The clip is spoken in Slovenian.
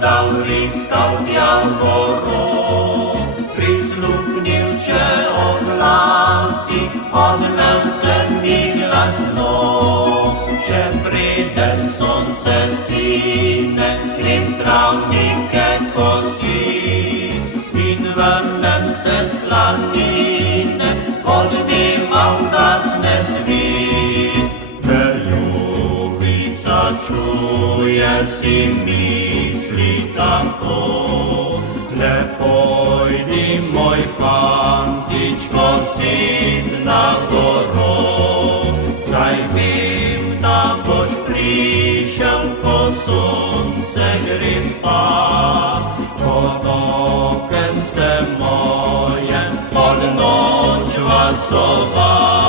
zauriskał Białgorod, prisluhnilče oglasi, odlev se mi glasno, še preden sonce sine, krim travnike kosi, in vrnem se z planine, od dneva ugasne svit. Ljubica, čuje si misli tako, le pojdi, moj fantičko, sit na goro, saj vem, da boš prišel, ko sonce gre spat, pod okence moje, pod noč vasova.